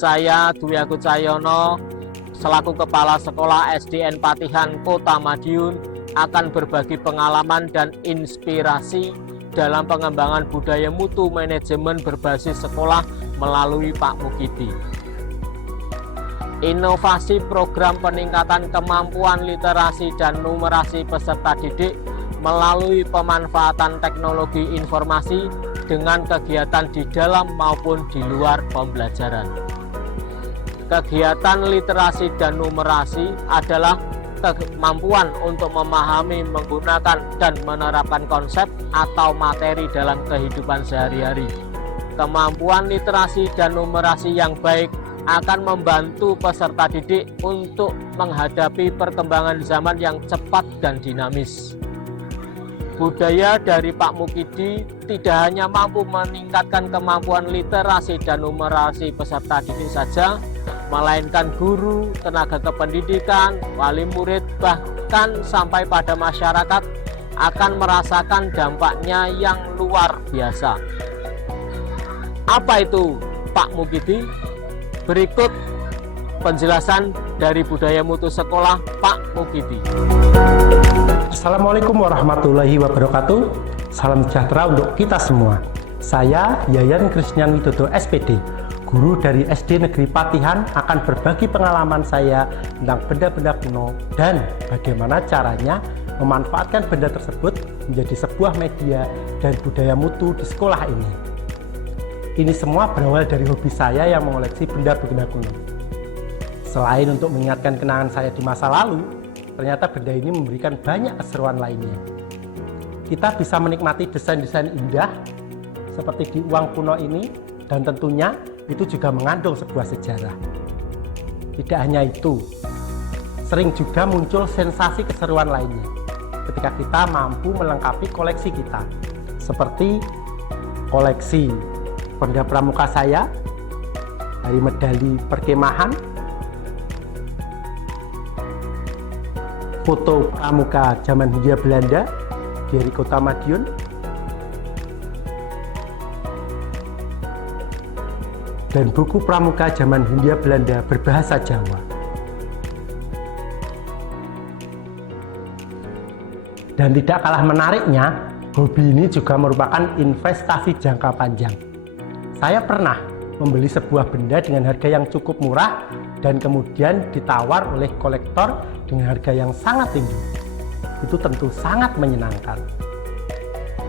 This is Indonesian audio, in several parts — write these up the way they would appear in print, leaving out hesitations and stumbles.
Saya Dwi Agus Cahyono selaku Kepala Sekolah SDN Patihan Kota Madiun akan berbagi pengalaman dan inspirasi dalam pengembangan budaya mutu manajemen berbasis sekolah melalui Pak Mukidi. Inovasi program peningkatan kemampuan literasi dan numerasi peserta didik melalui pemanfaatan teknologi informasi dengan kegiatan di dalam maupun di luar pembelajaran. Kegiatan literasi dan numerasi adalah kemampuan untuk memahami, menggunakan, dan menerapkan konsep atau materi dalam kehidupan sehari-hari. Kemampuan literasi dan numerasi yang baik akan membantu peserta didik untuk menghadapi perkembangan zaman yang cepat dan dinamis. Budaya dari Pak Mukidi tidak hanya mampu meningkatkan kemampuan literasi dan numerasi peserta didik saja, melainkan guru, tenaga kependidikan, wali murid, bahkan sampai pada masyarakat akan merasakan dampaknya yang luar biasa. Apa itu Pak Mukidi? Berikut penjelasan dari budaya mutu sekolah Pak Mukidi. Assalamualaikum warahmatullahi wabarakatuh. Salam sejahtera untuk kita semua. Saya Yayan Krisnian Widodo SPD, guru dari SD Negeri Patihan, akan berbagi pengalaman saya tentang benda-benda kuno dan bagaimana caranya memanfaatkan benda tersebut menjadi sebuah media dan budaya mutu di sekolah ini. Ini semua berawal dari hobi saya yang mengoleksi benda-benda kuno. Selain untuk mengingatkan kenangan saya di masa lalu, ternyata benda ini memberikan banyak keseruan lainnya. Kita bisa menikmati desain-desain indah seperti di uang kuno ini, dan tentunya itu juga mengandung sebuah sejarah. Tidak hanya itu, sering juga muncul sensasi keseruan lainnya ketika kita mampu melengkapi koleksi kita, seperti koleksi benda pramuka saya dari medali perkemahan, foto pramuka zaman Hindia Belanda dari Kota Madiun, dan buku pramuka zaman Hindia Belanda berbahasa Jawa. Dan tidak kalah menariknya, hobi ini juga merupakan investasi jangka panjang. Saya pernah membeli sebuah benda dengan harga yang cukup murah dan kemudian ditawar oleh kolektor dengan harga yang sangat tinggi. Itu tentu sangat menyenangkan.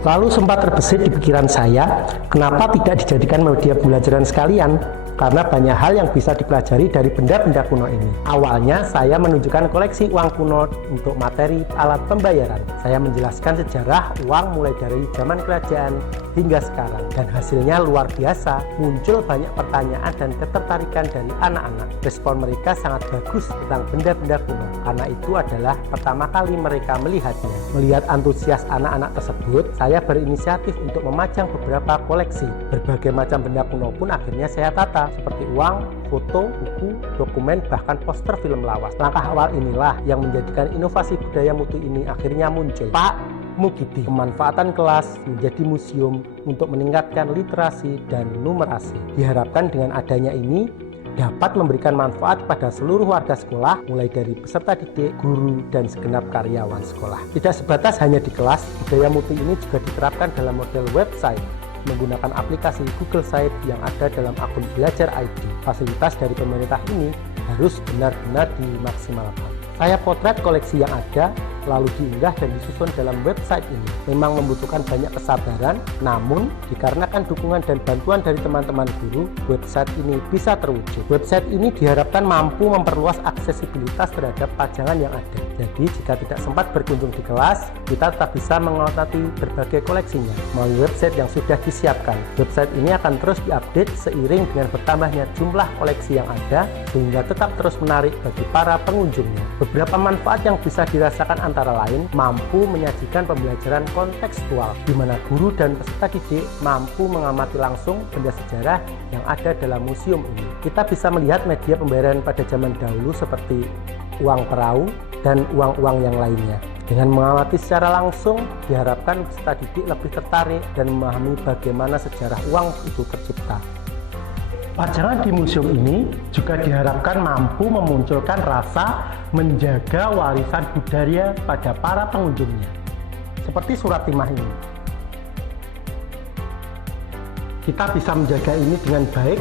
Lalu sempat terbesit di pikiran saya, kenapa tidak dijadikan media pembelajaran sekalian? Karena banyak hal yang bisa dipelajari dari benda-benda kuno ini. Awalnya saya menunjukkan koleksi uang kuno untuk materi alat pembayaran. Saya menjelaskan sejarah uang mulai dari zaman kerajaan hingga sekarang. Dan hasilnya luar biasa, muncul banyak pertanyaan dan ketertarikan dari anak-anak. Respon mereka sangat bagus tentang benda-benda kuno, karena itu adalah pertama kali mereka melihatnya. Melihat antusias anak-anak tersebut, saya berinisiatif untuk memajang beberapa koleksi. Berbagai macam benda kuno pun akhirnya saya tata, seperti uang, foto, buku, dokumen, bahkan poster film lawas. Langkah awal inilah yang menjadikan inovasi budaya mutu ini akhirnya muncul. Pak Mukidi, pemanfaatan kelas menjadi museum untuk meningkatkan literasi dan numerasi. Diharapkan dengan adanya ini dapat memberikan manfaat pada seluruh warga sekolah, mulai dari peserta didik, guru, dan segenap karyawan sekolah. Tidak sebatas hanya di kelas, budaya mutu ini juga diterapkan dalam model website menggunakan aplikasi Google Site yang ada dalam akun Belajar ID. Fasilitas dari pemerintah ini harus benar-benar dimaksimalkan. Saya potret koleksi yang ada, lalu diunggah dan disusun dalam website ini. Memang membutuhkan banyak kesabaran, namun dikarenakan dukungan dan bantuan dari teman-teman guru, website ini bisa terwujud. Website ini diharapkan mampu memperluas aksesibilitas terhadap pajangan yang ada. Jadi jika tidak sempat berkunjung di kelas, kita tetap bisa mengamati berbagai koleksinya melalui website yang sudah disiapkan. Website ini akan terus diupdate seiring dengan bertambahnya jumlah koleksi yang ada, sehingga tetap terus menarik bagi para pengunjungnya. Beberapa manfaat yang bisa dirasakan antara lain mampu menyajikan pembelajaran kontekstual, di mana guru dan peserta didik mampu mengamati langsung benda sejarah yang ada dalam museum ini. Kita bisa melihat media pembayaran pada zaman dahulu seperti uang perahu dan uang-uang yang lainnya. Dengan mengamati secara langsung, diharapkan peserta didik lebih tertarik dan memahami bagaimana sejarah uang itu tercipta. Pajangan di museum ini juga diharapkan mampu memunculkan rasa menjaga warisan budaya pada para pengunjungnya, seperti surat timah ini. Kita bisa menjaga ini dengan baik,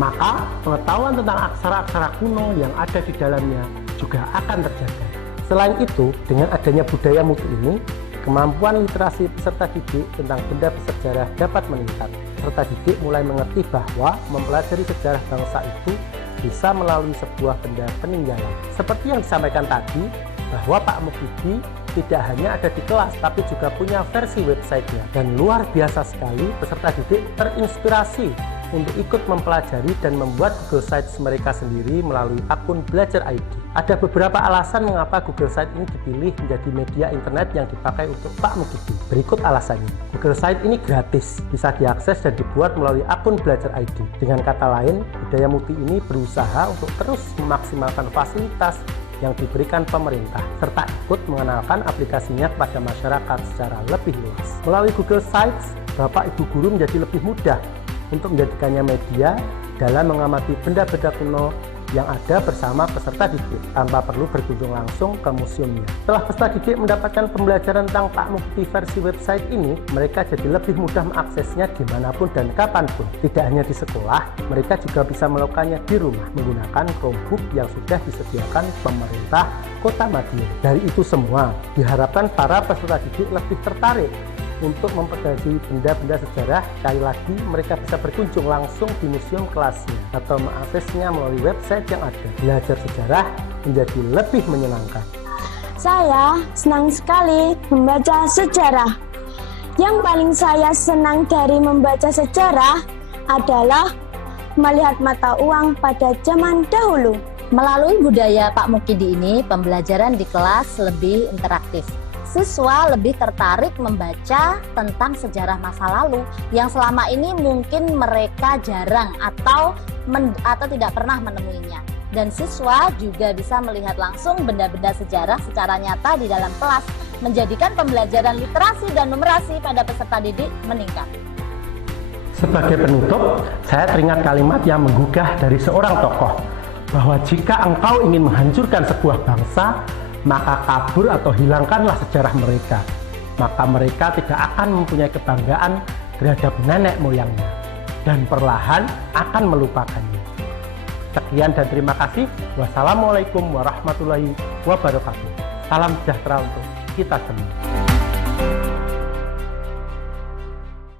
maka pengetahuan tentang aksara-aksara kuno yang ada di dalamnya juga akan terjaga. Selain itu, dengan adanya budaya mutu ini, kemampuan literasi peserta didik tentang benda bersejarah dapat meningkat. Peserta didik mulai mengerti bahwa mempelajari sejarah bangsa itu bisa melalui sebuah benda peninggalan. Seperti yang disampaikan tadi, bahwa Pak Mukidi tidak hanya ada di kelas, tapi juga punya versi websitenya. Dan luar biasa sekali, peserta didik terinspirasi untuk ikut mempelajari dan membuat Google Sites mereka sendiri melalui akun Belajar ID. Ada beberapa alasan mengapa Google Sites ini dipilih menjadi media internet yang dipakai untuk Pak Mukidi. Berikut alasannya. Google Sites ini gratis, bisa diakses dan dibuat melalui akun Belajar ID. Dengan kata lain, Budaya Mukti ini berusaha untuk terus memaksimalkan fasilitas yang diberikan pemerintah, serta ikut mengenalkan aplikasinya kepada masyarakat secara lebih luas. Melalui Google Sites, Bapak Ibu guru menjadi lebih mudah untuk menjadikannya media dalam mengamati benda-benda kuno yang ada bersama peserta didik tanpa perlu berkunjung langsung ke museumnya. Setelah peserta didik mendapatkan pembelajaran tentang Pak Mukti versi website ini, mereka jadi lebih mudah mengaksesnya dimanapun dan kapanpun. Tidak hanya di sekolah, mereka juga bisa melakukannya di rumah menggunakan Chromebook yang sudah disediakan pemerintah Kota Madiun. Dari itu semua, diharapkan para peserta didik lebih tertarik untuk mempelajari benda-benda sejarah. Sekali lagi, mereka bisa berkunjung langsung di museum kelasnya atau mengaksesnya melalui website yang ada. Belajar sejarah menjadi lebih menyenangkan. Saya senang sekali membaca sejarah. Yang paling saya senang dari membaca sejarah adalah melihat mata uang pada zaman dahulu. Melalui budaya Pak Mukidi ini, pembelajaran di kelas lebih interaktif. Siswa lebih tertarik membaca tentang sejarah masa lalu yang selama ini mungkin mereka jarang atau tidak pernah menemuinya. Dan siswa juga bisa melihat langsung benda-benda sejarah secara nyata di dalam kelas, menjadikan pembelajaran literasi dan numerasi pada peserta didik meningkat. Sebagai penutup, saya teringat kalimat yang menggugah dari seorang tokoh, bahwa jika engkau ingin menghancurkan sebuah bangsa, maka kabur atau hilangkanlah sejarah mereka. Maka mereka tidak akan mempunyai kebanggaan terhadap nenek moyangnya dan perlahan akan melupakannya. Sekian dan terima kasih. Wassalamualaikum warahmatullahi wabarakatuh. Salam sejahtera untuk kita semua.